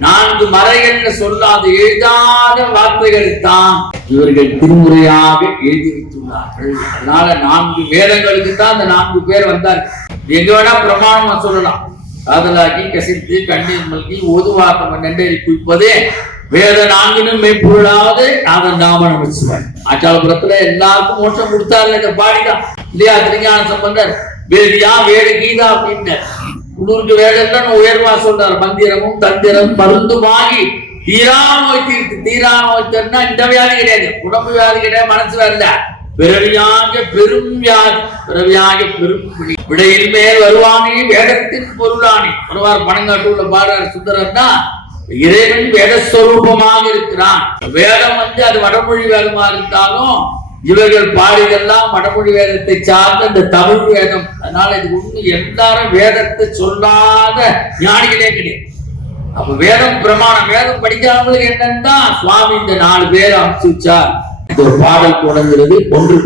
நான்கு மறைகள்னு சொல்லாத எழுதாத வார்த்தைகளைத்தான் இவர்கள் திருமுறையாக எழுதி வைத்துள்ளார்கள் அதனால நான்கு வேதங்களுக்கு தான் அந்த நான்கு பேர் வந்தார் எங்க வேணா பிரமாணமா சொல்லலாம். காதலாக்கி கசித்து கண்ணீர் மல்கி ஓதுவாக்கம் நெண்டேறி குவிப்பதே வேத நான்கினும் மெய்ப்பொருளாவது நாதன் நாம அமைச்சுவார் ஆச்சாலபுரத்துல எல்லாருக்கும் மோட்சம் கொடுத்தாரு இந்த பாடிதான். இல்லையா திருஞான சம்பந்தர்? வேதியா வேறு கீதா அப்படின்னு உள்ளூருக்கு வேடத்தான் உயர்வா சொல்றார். மந்திரமும் தந்திரம் மருந்துமாகி தீரா நோய் தீர்த்து. தீரா நோய் தீர்னா இந்த வியாதி கிடையாது. உடம்பு வியாதி கிடையாது மனசு வரல பிறவியாக பெரும் வியாதி. பிறவியாக பெரும் பிடி விடையில் மேல் வருவானே வேடத்தின் பொருளானே. வருவார் பணங்காட்டுள்ள பாடுறார் சுந்தரர்னா இறைவன் வேதஸ்வரூபமாக இருக்கிறான். வேதம் வந்து அது வடமொழி வேதமா இருந்தாலும் இவர்கள் பாடியெல்லாம் வடமொழி வேதத்தை சார்ந்த இந்த தமிழ் வேதம். அதனால இது ஒண்ணு எல்லாரும் வேதத்தை சொல்லாத ஞானிகளே கிடையாது. அப்ப வேதம் பிரமாணம் வேதம் படிக்காதவங்களுக்கு என்னன்னா சுவாமி இந்த நாலு பேர் அனுப்பிச்சு வச்சார் இந்த ஒரு பாடல் தொடங்குகிறது. ஒன்று